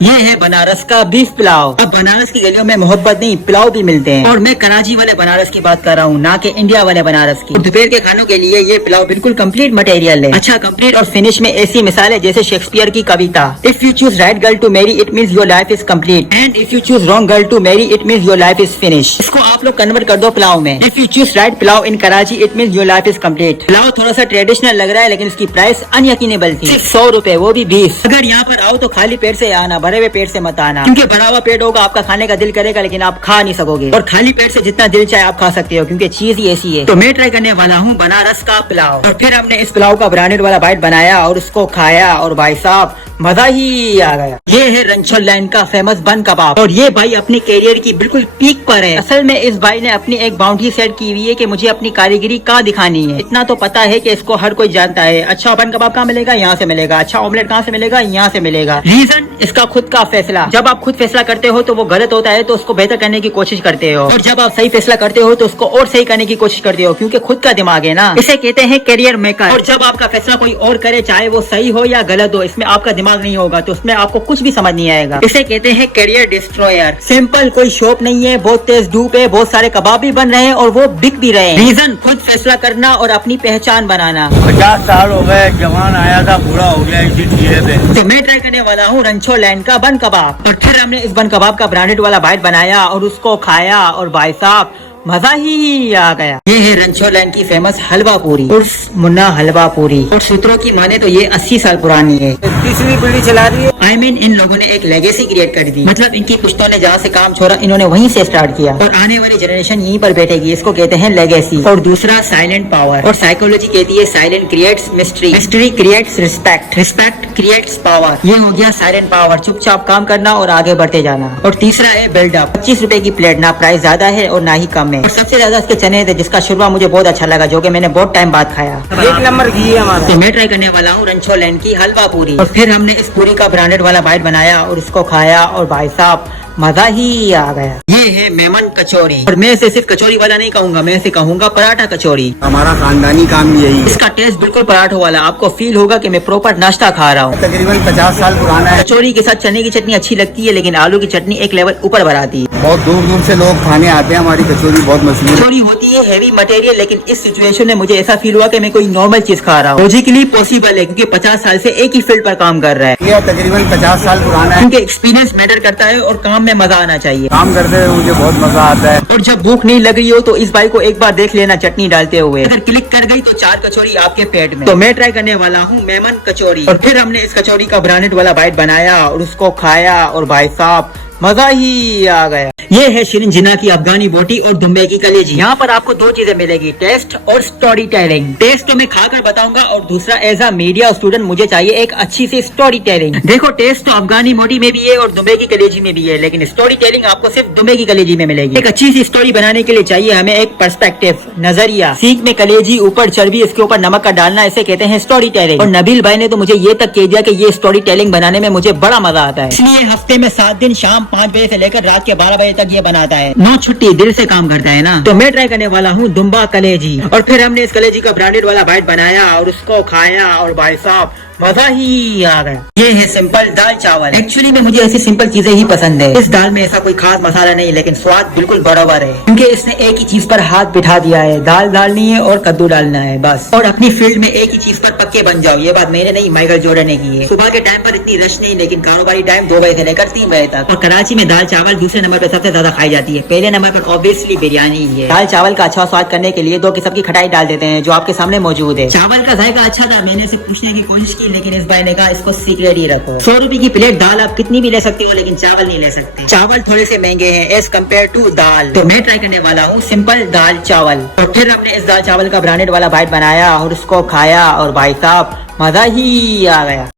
ये है बनारस का बीफ पुलाव। अब बनारस की गलियों में मोहब्बत नहीं पुलाव भी मिलते हैं, और मैं कराची वाले बनारस की बात कर रहा हूँ, ना कि इंडिया वाले बनारस की। दोपहर के खानों के लिए ये पुलाव बिल्कुल कंप्लीट मटेरियल है। अच्छा कंप्लीट और फिनिश में ऐसी मिसाल है जैसे शेक्सपियर की कविता। If you choose right girl to marry it means your life is complete, and if you choose wrong girl to marry it means your life is finish. इसको आप लोग कन्वर्ट कर दो पुलाव में। If you choose right pulao in Karachi it means your life is complete. Pulao थोड़ा सा traditional लग रहा है, लेकिन इसकी प्राइस अनयकीनेबल थी। सिर्फ 100 रुपए, वो भी 20। अगर यहाँ पर आओ तो खाली पेट से आना, भरे हुए पेट से मत आना, क्योंकि भरा हुआ पेट होगा आपका खाने का दिल करेगा लेकिन आप खा नहीं सकोगे, और खाली पेट से जितना दिल चाहे आप खा सकते हो, क्योंकि चीज ही ऐसी है। तो मैं ट्राई करने वाला हूँ बनारस का पुलाव, और फिर हमने इस पुलाव का ब्रांडेड वाला बाइट बनाया और उसको खाया, और भाई साहब मजा ही आ गया। ये है रंछोड़ लाइन का फेमस बन कबाब, और ये भाई अपनी कैरियर की बिल्कुल पीक पर है। असल में इस भाई ने अपनी एक बाउंड्री सेट की हुई है कि मुझे अपनी कारीगरी कहाँ दिखानी है। इतना तो पता है कि इसको हर कोई जानता है। अच्छा बन कबाब कहाँ मिलेगा? यहाँ से मिलेगा। अच्छा ऑमलेट कहाँ से मिलेगा? यहाँ से मिलेगा। रीजन इसका खुद का फैसला। जब आप खुद फैसला करते हो तो वो गलत होता है, तो उसको बेहतर करने की कोशिश करते हो, और जब आप सही फैसला करते हो तो उसको और सही करने की कोशिश करते हो, क्योंकि खुद का दिमाग है ना। इसे कहते हैं कैरियर मेकर। और जब आपका फैसला कोई और करे, चाहे वो सही हो या गलत हो, इसमें आपका दिमाग नहीं होगा तो उसमें आपको कुछ भी समझ नहीं आएगा। इसे कहते हैं कैरियर डिस्ट्रॉयर। सिंपल, कोई शॉप नहीं है, बहुत तेज धूप है, बहुत सारे कबाब भी बन रहे हैं और वो बिक भी रहे हैं। रीजन खुद फैसला करना और अपनी पहचान बनाना। 50 साल हो गए, जवान आया था पूरा हो गया इसी चीजे पे। तो मैं ट्राई करने वाला हूँ रंछोड़ लैंड का बन कबाब, और फिर हमने इस बन कबाब का ब्रांडेड वाला बाइट बनाया और उसको खाया, और भाई साहब मजा ही आ गया। ये है रंछोड़ लाइन की फेमस हलवा पूरी, उर्फ मुन्ना हलवा पूरी, और सूत्रों की माने तो ये 80 साल पुरानी है। तीसरी पीढ़ी चला रही है। I mean, इन लोगों ने एक लेगेसी क्रिएट कर दी। मतलब इनकी पुश्तों ने जहाँ से काम छोड़ा, इन्होंने वहीं से स्टार्ट किया, और आने वाली जनरेशन यहीं पर बैठेगी। इसको कहते हैं लेगेसी। और दूसरा साइलेंट पावर, और साइकोलॉजी कहती है silent creates mystery, mystery creates respect, respect creates power. ये हो गया साइलेंट पावर, चुपचाप काम करना और आगे बढ़ते जाना। और तीसरा है बिल्डअप। 25 रुपए की प्लेट, ना प्राइस ज्यादा है और ना ही कम है। और सबसे ज्यादा इसके चने थे, जिसका शुरुआत मुझे बहुत अच्छा लगा, जो कि मैंने बहुत टाइम बाद खाया। 1 नंबर घी है हमारा। तो मैं ट्राई करने वाला हूँ रंछोड़ लाइन की हलवा पूरी, और फिर हमने इस पूरी का ब्रांडेड वाला बाइट बनाया और उसको खाया, और भाई साहब मजा ही आ गया। ये है मेमन कचौरी, और मैं इसे सिर्फ कचौरी वाला नहीं कहूँगा, मैं इसे कहूँगा पराठा कचौरी। हमारा खानदानी काम भी यही है। इसका टेस्ट बिल्कुल पराठों वाला, आपको फील होगा कि मैं प्रॉपर नाश्ता खा रहा हूँ। तकरीबन 50 साल पुराना है। कचौरी के साथ चने की चटनी अच्छी लगती है, लेकिन आलू की चटनी एक लेवल ऊपर बढ़ाती है। बहुत दूर दूर से लोग खाने आते हैं, हमारी कचौरी बहुत मशहूर है। कचौरी होती है हैवी मटेरियल, लेकिन इस सिचुएशन में मुझे ऐसा फील हुआ कि मैं कोई नॉर्मल चीज खा रहा हूँ। लॉजिकली पॉसिबल है, क्योंकि 50 साल से एक ही फील्ड पर काम कर रहा है। ये तकरीबन 50 साल पुराना है। क्योंकि एक्सपीरियंस मैटर करता है, और काम में मजा आना चाहिए। काम करते हुए मुझे बहुत मजा आता है। और जब भूख नहीं लग रही हो तो इस भाई को एक बार देख लेना चटनी डालते हुए। अगर क्लिक कर गई तो 4 कचौरी आपके पेट में। तो मैं ट्राई करने वाला हूँ मेमन कचौरी, और फिर हमने इस कचौरी का ब्रांडेड वाला बाइट बनाया और उसको खाया, और भाई साहब मजा ही आ गया। ये है शिरीन जिना की अफगानी बोटी और दुम्बे की कलेजी। यहाँ पर आपको 2 चीजें मिलेगी, टेस्ट और स्टोरी टेलिंग। टेस्ट तो मैं खाकर बताऊंगा, और दूसरा एज अ मीडिया स्टूडेंट मुझे चाहिए एक अच्छी सी स्टोरी टेलिंग। देखो टेस्ट तो अफगानी बोटी में भी है और दुम्बे की कलेजी में भी है, लेकिन स्टोरी टेलिंग आपको सिर्फ दुम्बे की कलेजी में मिलेगी। एक अच्छी सी स्टोरी बनाने के लिए चाहिए हमें एक पर्सपेक्टिव, नजरिया। सीख में कलेजी, ऊपर चर्बी, इसके ऊपर नमक का डालना, इसे कहते हैं स्टोरी टेलिंग। और नबील भाई ने तो मुझे ये तक कह दिया कि ये स्टोरी टेलिंग बनाने में मुझे बड़ा मजा आता है, इसलिए हफ्ते में 7 दिन शाम 5 बजे से लेकर रात के 12 बजे तक ये बनाता है। नो छुट्टी, दिल से काम करता है ना। तो मैं ट्राई करने वाला हूँ दुम्बा कलेजी, और फिर हमने इस कलेजी का ब्रांडेड वाला बाइट बनाया और उसको खाया, और भाई साहब मजा ही आ गया। ये है सिंपल दाल चावल। एक्चुअली में मुझे ऐसी सिंपल चीजें ही पसंद है। इस दाल में ऐसा कोई खास मसाला नहीं, लेकिन स्वाद बिल्कुल बराबर है, क्योंकि इसने एक ही चीज पर हाथ बिठा दिया है। दाल डालनी है और कद्दू डालना है बस, और अपनी फील्ड में एक ही चीज पर पक्के बन जाओ। ये बात मैंने नहीं, माइकल जॉर्डन ने की है। सुबह के टाइम पर इतनी रश नहीं, लेकिन कारोबारी टाइम 2 बजे से लेकर 3 बजे तक। और कराची में दाल चावल दूसरे नंबर पर सबसे ज्यादा खाई जाती है, पहले नंबर पर ऑब्वियसली बिरयानी है। दाल चावल का अच्छा स्वाद करने के लिए 2 किस्म की खटाई डाल देते हैं, जो आपके सामने मौजूद है। चावल का जायका अच्छा था, मैंने इसे पूछने की कोशिश की, लेकिन इस भाई ने कहा इसको सीक्रेट ही रखो। 100 रुपए की प्लेट दाल आप कितनी भी ले सकती हो, लेकिन चावल नहीं ले सकते। चावल थोड़े से महंगे हैं एज कम्पेयर टू दाल। तो मैं ट्राई करने वाला हूँ सिंपल दाल चावल, और फिर हमने इस दाल चावल का ब्रांडेड वाला बाइट बनाया और उसको खाया, और भाई साहब मजा ही आ गया।